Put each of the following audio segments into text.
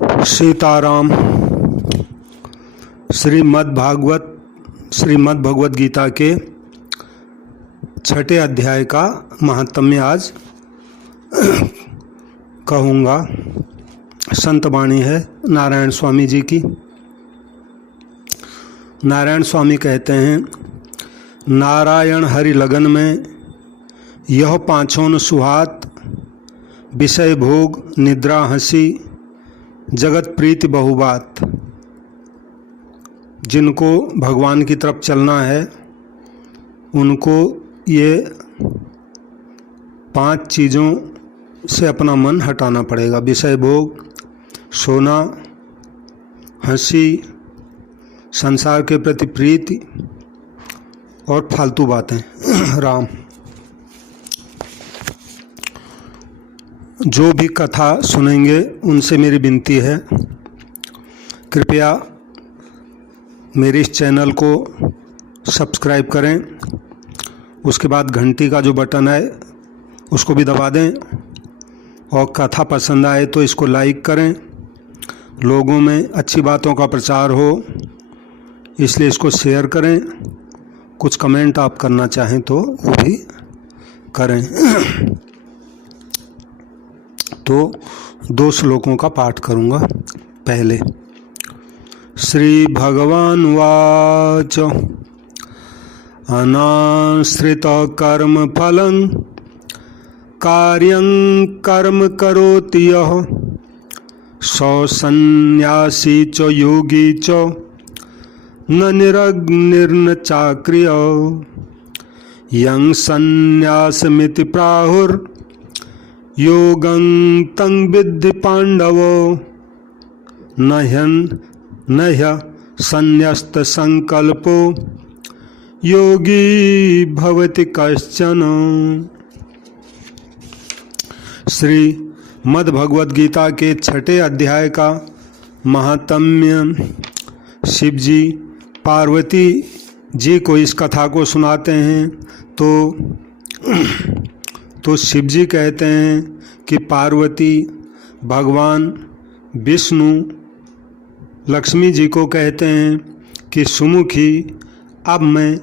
सीताराम। श्रीमद् भगवत गीता के छठे अध्याय का महात्म्य आज कहूँगा। संत वाणी है नारायण स्वामी जी की। नारायण स्वामी कहते हैं, नारायण हरि लगन में यह पाँचों न सुहात, विषय भोग निद्रा हंसी, जगत प्रीति बहुबात। जिनको भगवान की तरफ चलना है उनको ये 5 चीज़ों से अपना मन हटाना पड़ेगा। विषय भोग, सोना, हंसी, संसार के प्रति प्रीति और फालतू बातें। राम। जो भी कथा सुनेंगे उनसे मेरी विनती है, कृपया मेरे इस चैनल को सब्सक्राइब करें। उसके बाद घंटी का जो बटन है उसको भी दबा दें और कथा पसंद आए तो इसको लाइक करें। लोगों में अच्छी बातों का प्रचार हो इसलिए इसको शेयर करें। कुछ कमेंट आप करना चाहें तो वो भी करें। तो 2 श्लोकों का पाठ करूँगा। पहले श्री भगवान वाच, अनाश्रित कर्म फलं कार्यं कर्म करोति यः, सौ सन्यासी च योगी च न निरग्निर्न चाक्रिय, यं सन्यासमिति प्राहुर् योगं तं विद्धि पांडव, नह्य संन्यस्त संकल्पो योगी भवति कश्चन। श्री मद् भगवत गीता के छठे अध्याय का महात्म्य। शिव जी पार्वती जी को इस कथा को सुनाते हैं तो शिव जी कहते हैं कि पार्वती भगवान विष्णु लक्ष्मी जी को कहते हैं कि सुमुखी, अब मैं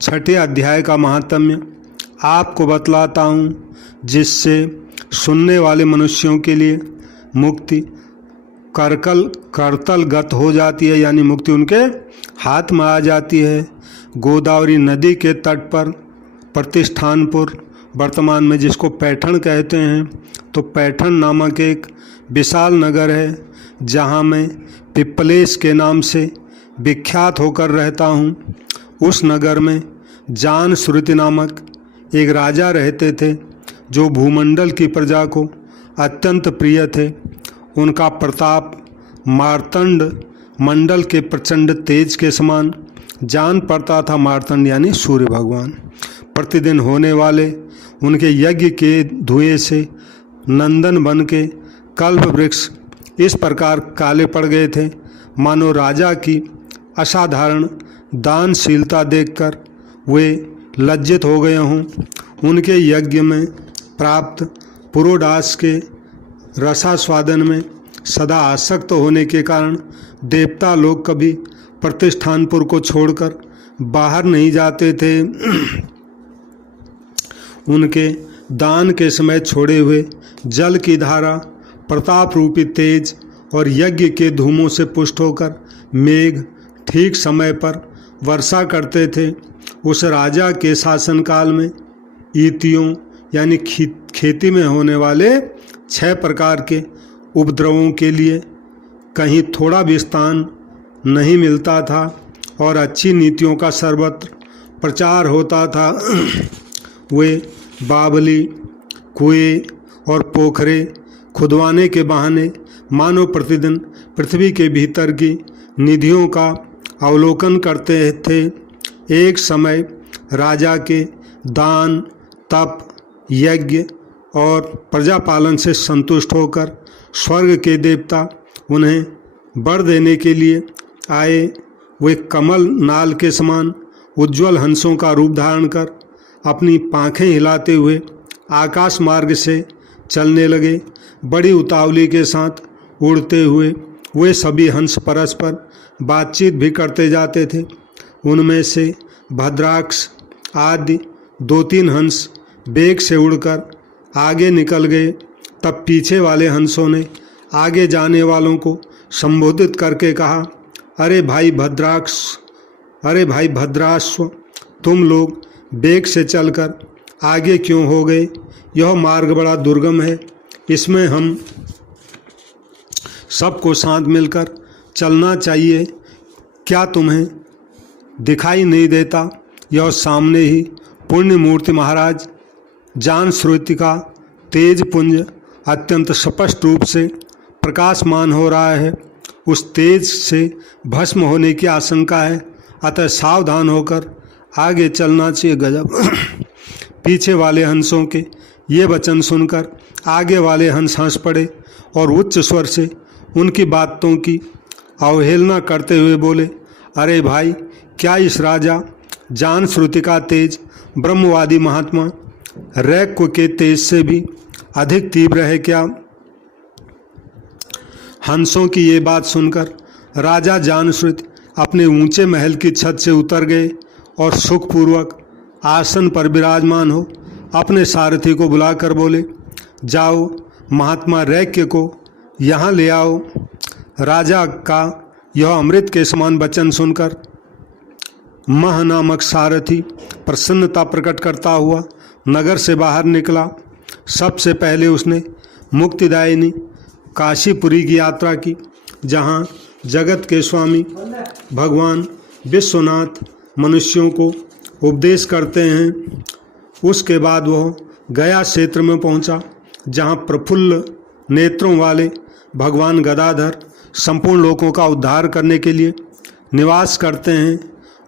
छठे अध्याय का महात्म्य आपको बतलाता हूँ, जिससे सुनने वाले मनुष्यों के लिए मुक्ति करतलगत हो जाती है, यानी मुक्ति उनके हाथ में आ जाती है। गोदावरी नदी के तट पर प्रतिष्ठानपुर, वर्तमान में जिसको पैठण कहते हैं, तो पैठण नामक एक विशाल नगर है जहाँ मैं पिपलेश के नाम से विख्यात होकर रहता हूँ। उस नगर में जान श्रुति नामक एक राजा रहते थे जो भूमंडल की प्रजा को अत्यंत प्रिय थे। उनका प्रताप मार्तंड मंडल के प्रचंड तेज के समान जान पड़ता था। मार्तंड यानी सूर्य भगवान। प्रतिदिन होने वाले उनके यज्ञ के धुएं से नंदन बन के कल्प वृक्ष इस प्रकार काले पड़ गए थे, मानो राजा की असाधारण दानशीलता देखकर वे लज्जित हो गए हों। उनके यज्ञ में प्राप्त पुरोडास के रसास्वादन में सदा आसक्त होने के कारण देवता लोग कभी प्रतिष्ठानपुर को छोड़कर बाहर नहीं जाते थे। उनके दान के समय छोड़े हुए जल की धारा, प्रताप रूपी तेज और यज्ञ के धूमों से पुष्ट होकर मेघ ठीक समय पर वर्षा करते थे। उस राजा के शासनकाल में ईतियों यानी खेती में होने वाले 6 प्रकार के उपद्रवों के लिए कहीं थोड़ा भी स्थान नहीं मिलता था और अच्छी नीतियों का सर्वत्र प्रचार होता था। वे बावली, कुएं और पोखरे खुदवाने के बहाने मानव प्रतिदिन पृथ्वी के भीतर की निधियों का अवलोकन करते थे। एक समय राजा के दान, तप, यज्ञ और प्रजापालन से संतुष्ट होकर स्वर्ग के देवता उन्हें वर देने के लिए आए। वे कमल नाल के समान उज्ज्वल हंसों का रूप धारण कर अपनी पाँखें हिलाते हुए आकाश मार्ग से चलने लगे। बड़ी उतावली के साथ उड़ते हुए वे सभी हंस परस्पर बातचीत भी करते जाते थे। उनमें से भद्राक्ष आदि 2-3 हंस वेग से उड़कर आगे निकल गए। तब पीछे वाले हंसों ने आगे जाने वालों को संबोधित करके कहा, अरे भाई भद्राश्व, तुम लोग वेग से चलकर आगे क्यों हो गए? यह मार्ग बड़ा दुर्गम है, इसमें हम सबको साथ मिलकर चलना चाहिए। क्या तुम्हें दिखाई नहीं देता यह सामने ही पुण्य मूर्ति महाराज जानश्रुति का तेज पुंज अत्यंत स्पष्ट रूप से प्रकाशमान हो रहा है। उस तेज से भस्म होने की आशंका है, अतः सावधान होकर आगे चलना चाहिए। गजब। पीछे वाले हंसों के ये वचन सुनकर आगे वाले हंस हंस पड़े और उच्च स्वर से उनकी बातों की अवहेलना करते हुए बोले, अरे भाई, क्या इस राजा जानश्रुति का तेज ब्रह्मवादी महात्मा रैक्व के तेज से भी अधिक तीव्र है क्या? हंसों की ये बात सुनकर राजा जानश्रुति अपने ऊंचे महल की छत से उतर गए और सुखपूर्वक आसन पर विराजमान हो अपने सारथी को बुलाकर बोले, जाओ महात्मा रैक्य को यहाँ ले आओ। राजा का यह अमृत के समान वचन सुनकर मह नामक सारथी प्रसन्नता प्रकट करता हुआ नगर से बाहर निकला। सबसे पहले उसने मुक्तिदायिनी काशीपुरी की यात्रा की, जहाँ जगत के स्वामी भगवान विश्वनाथ मनुष्यों को उपदेश करते हैं। उसके बाद वह गया क्षेत्र में पहुँचा, जहाँ प्रफुल्ल नेत्रों वाले भगवान गदाधर संपूर्ण लोकों का उद्धार करने के लिए निवास करते हैं।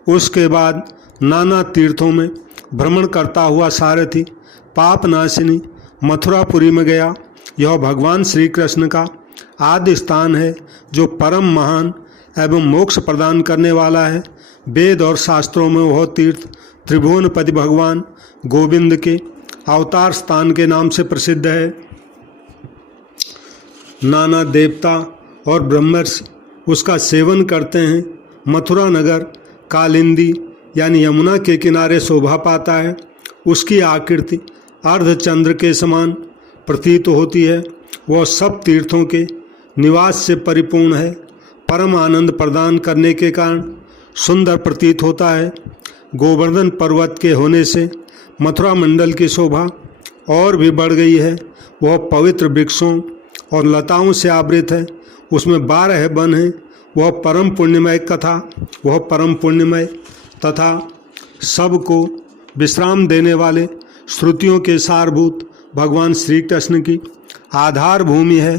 उसके बाद नाना तीर्थों में भ्रमण करता हुआ सारथी पापनाशिनी मथुरापुरी में गया। यह भगवान श्री कृष्ण का आदि स्थान है, जो परम महान एवं मोक्ष प्रदान करने वाला है। वेद और शास्त्रों में वह तीर्थ त्रिभुवनपति भगवान गोविंद के अवतार स्थान के नाम से प्रसिद्ध है। नाना देवता और ब्रह्मर्षि उसका सेवन करते हैं। मथुरा नगर कालिंदी यानी यमुना के किनारे शोभा पाता है। उसकी आकृति अर्धचंद्र के समान प्रतीत होती है। वह सब तीर्थों के निवास से परिपूर्ण है। परम आनंद प्रदान करने के कारण सुंदर प्रतीत होता है। गोवर्धन पर्वत के होने से मथुरा मंडल की शोभा और भी बढ़ गई है। वह पवित्र वृक्षों और लताओं से आवृत है। उसमें 12 वन हैं। वह परम पुण्यमय तथा सबको विश्राम देने वाले श्रुतियों के सारभूत भगवान श्री कृष्ण की आधार भूमि है।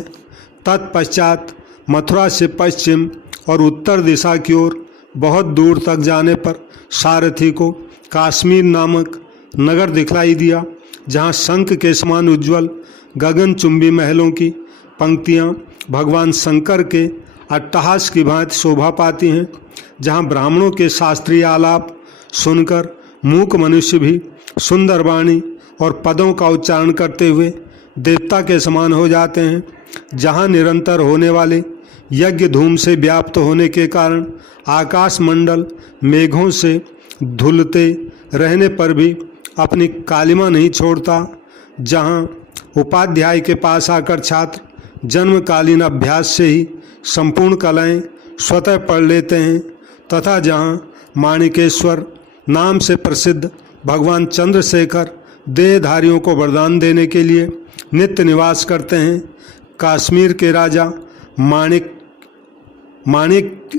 तत्पश्चात मथुरा से पश्चिम और उत्तर दिशा की ओर बहुत दूर तक जाने पर सारथी को काश्मीर नामक नगर दिखलाई दिया, जहाँ शंख के समान उज्ज्वल गगनचुंबी महलों की पंक्तियाँ भगवान शंकर के अट्टहास की भांति शोभा पाती हैं। जहाँ ब्राह्मणों के शास्त्रीय आलाप सुनकर मूक मनुष्य भी सुंदर वाणी और पदों का उच्चारण करते हुए देवता के समान हो जाते हैं। जहाँ निरंतर होने वाले यज्ञ धूम से व्याप्त होने के कारण आकाश मंडल मेघों से धुलते रहने पर भी अपनी कालिमा नहीं छोड़ता। जहाँ उपाध्याय के पास आकर छात्र जन्मकालीन अभ्यास से ही संपूर्ण कलाएं स्वतः पढ़ लेते हैं, तथा जहाँ माणिकेश्वर नाम से प्रसिद्ध भगवान चंद्रशेखर देहधारियों को वरदान देने के लिए नित्य निवास करते हैं। कश्मीर के राजा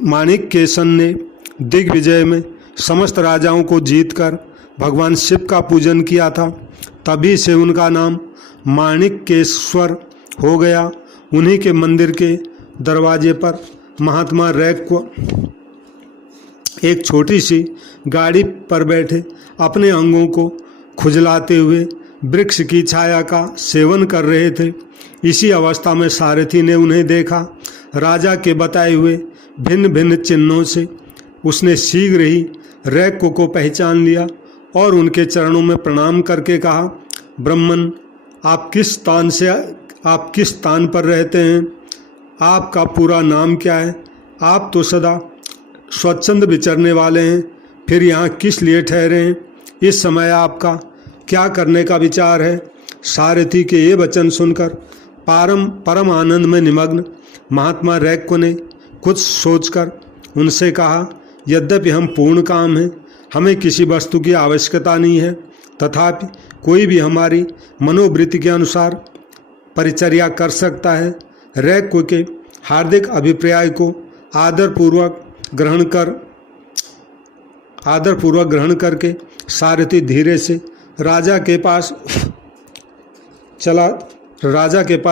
माणिक्येसन ने दिग्विजय में समस्त राजाओं को जीतकर भगवान शिव का पूजन किया था। तभी से उनका नाम माणिक्येश्वर हो गया। उन्हीं के मंदिर के दरवाजे पर महात्मा रैक्व एक छोटी सी गाड़ी पर बैठे अपने अंगों को खुजलाते हुए वृक्ष की छाया का सेवन कर रहे थे। इसी अवस्था में सारथी ने उन्हें देखा। राजा के बताए हुए भिन्न भिन्न चिन्हों से उसने शीघ्र ही रैक्व को पहचान लिया और उनके चरणों में प्रणाम करके कहा, ब्राह्मण, आप किस स्थान पर रहते हैं? आपका पूरा नाम क्या है? आप तो सदा स्वच्छंद विचरने वाले हैं, फिर यहाँ किस लिए ठहरे हैं? इस समय आपका क्या करने का विचार है? सारथी के ये वचन सुनकर परम आनंद में निमग्न महात्मा रैक्को ने कुछ सोचकर उनसे कहा, यद्यपि हम पूर्ण काम हैं, हमें किसी वस्तु की आवश्यकता नहीं है, तथापि कोई भी हमारी मनोवृत्ति के अनुसार परिचर्या कर सकता है। रैक्को के हार्दिक अभिप्राय को आदरपूर्वक ग्रहण करके सारथी धीरे से राजा के पास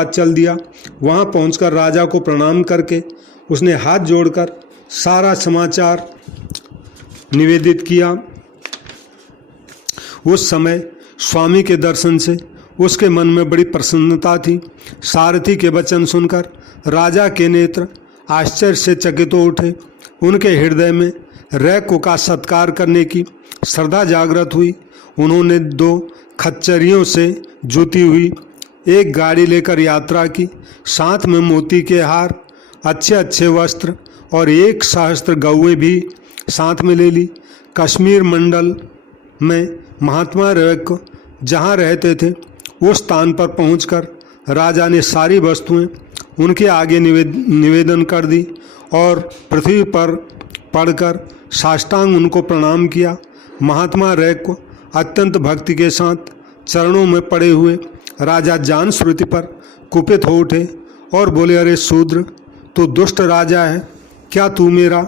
चल दिया। वहां पहुंचकर राजा को प्रणाम करके उसने हाथ जोड़कर सारा समाचार निवेदित किया। उस समय स्वामी के दर्शन से उसके मन में बड़ी प्रसन्नता थी। सारथी के वचन सुनकर राजा के नेत्र आश्चर्य से चकित हो उठे। उनके हृदय में रैक्को का सत्कार करने की श्रद्धा जागृत हुई। उन्होंने 2 खच्चरियों से जुती हुई एक गाड़ी लेकर यात्रा की। साथ में मोती के हार, अच्छे अच्छे वस्त्र और 1 सहस्त्र गौएं भी साथ में ले ली। कश्मीर मंडल में महात्मा रैक्को जहाँ रहते थे उस स्थान पर पहुंचकर राजा ने सारी वस्तुएं उनके आगे निवेदन कर दी और पृथ्वी पर पड़कर साष्टांग उनको प्रणाम किया। महात्मा रैक्को अत्यंत भक्ति के साथ चरणों में पड़े हुए राजा जान श्रुति पर कुपित हो उठे और बोले, अरे शूद्र, तू दुष्ट राजा है, क्या तू मेरा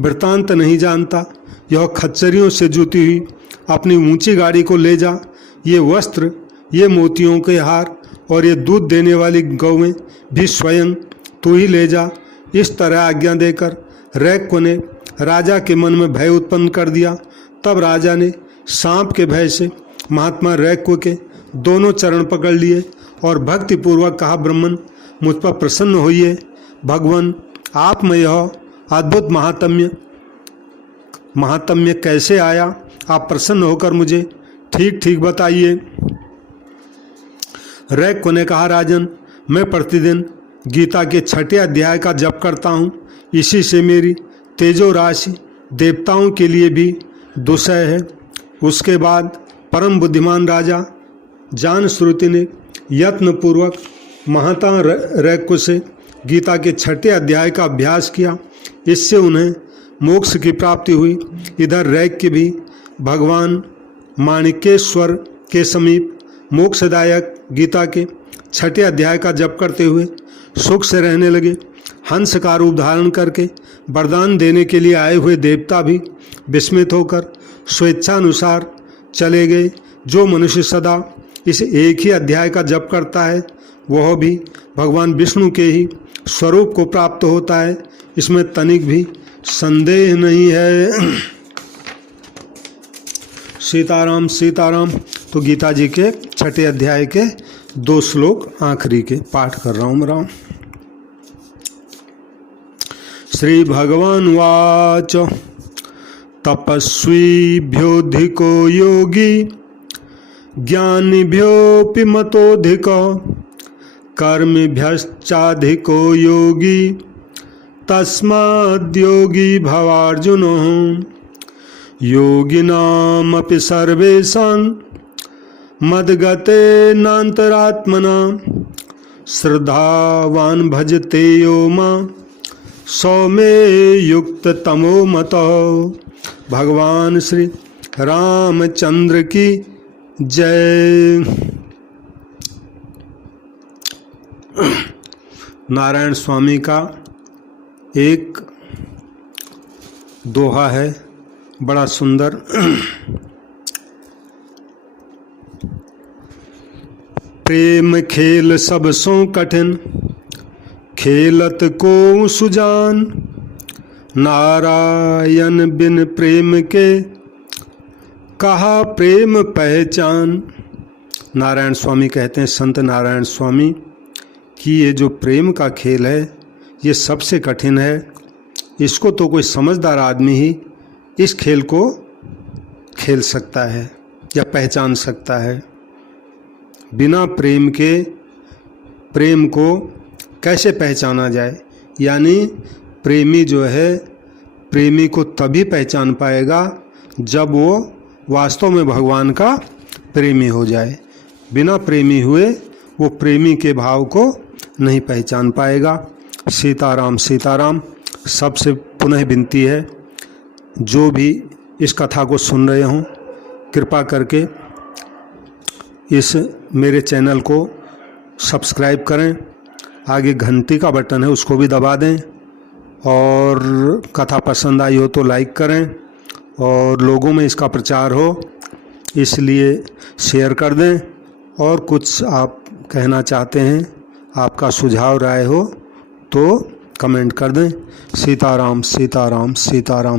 वृत्तांत नहीं जानता? यह खच्चरियों से जुती हुई अपनी ऊंची गाड़ी को ले जा। ये वस्त्र, ये मोतियों के हार और ये दूध देने वाली गौएं भी स्वयं तू ही ले जा। इस तरह आज्ञा देकर रैक्को ने राजा के मन में भय उत्पन्न कर दिया। तब राजा ने सांप के भय से महात्मा रैक्को के दोनों चरण पकड़ लिए और भक्तिपूर्वक कहा, ब्राह्मण, मुझ पर प्रसन्न होइए। भगवान, आप में यह अद्भुत महात्म्य कैसे आया? आप प्रसन्न होकर मुझे ठीक ठीक बताइए। रैक्को ने कहा, राजन, मैं प्रतिदिन गीता के 6ठे अध्याय का जप करता हूँ। इसी से मेरी तेजो राशि देवताओं के लिए भी दुस्सह है। उसके बाद परम बुद्धिमान राजा जान श्रुति ने यत्नपूर्वक महात्मा रैक्को से गीता के 6ठे अध्याय का अभ्यास किया। इससे उन्हें मोक्ष की प्राप्ति हुई। इधर रैक्को भी भगवान माणिकेश्वर के समीप मोक्षदायक गीता के 6ठे अध्याय का जप करते हुए सुख से रहने लगे। हंस का रूप धारण करके वरदान देने के लिए आए हुए देवता भी विस्मित होकर स्वेच्छानुसार चले गए। जो मनुष्य सदा इस एक ही अध्याय का जप करता है वह भी भगवान विष्णु के ही स्वरूप को प्राप्त होता है, इसमें तनिक भी संदेह नहीं है। सीताराम सीताराम। तो गीता जी के 6ठे अध्याय के 2 श्लोक आखिरी के पाठ कर रहा हूँ। श्री भगवान वाच, तपस्वीभ्योऽधिको योगी ज्ञानिभ्योऽपि मतोऽधिको कर्मिभ्यश्चाधिको योगी तस्माद्योगी भवार्जुन। योगिनामपि सर्वेषां मद्गतेनान्तरात्मना श्रद्धावान् भजते यो मां सौमे युक्ततमो मतः। भगवान श्री रामचंद्र की जय। नारायण स्वामी का एक दोहा है बड़ा सुंदर। प्रेम खेल सब सो कठिन, खेलत को सुजान। नारायण बिन प्रेम के, कहा प्रेम पहचान। नारायण स्वामी कहते हैं, संत नारायण स्वामी, कि ये जो प्रेम का खेल है ये सबसे कठिन है। इसको तो कोई समझदार आदमी ही इस खेल को खेल सकता है या पहचान सकता है। बिना प्रेम के प्रेम को कैसे पहचाना जाए, यानी प्रेमी जो है, प्रेमी को तभी पहचान पाएगा जब वो वास्तव में भगवान का प्रेमी हो जाए। बिना प्रेमी हुए वो प्रेमी के भाव को नहीं पहचान पाएगा। सीताराम सीताराम। सबसे पुनः विनती है, जो भी इस कथा को सुन रहे हों, कृपा करके इस मेरे चैनल को सब्सक्राइब करें, आगे घंटी का बटन है उसको भी दबा दें, और कथा पसंद आई हो तो लाइक करें, और लोगों में इसका प्रचार हो इसलिए शेयर कर दें। और कुछ आप कहना चाहते हैं, आपका सुझाव राय हो तो कमेंट कर दें। सीताराम सीताराम सीताराम।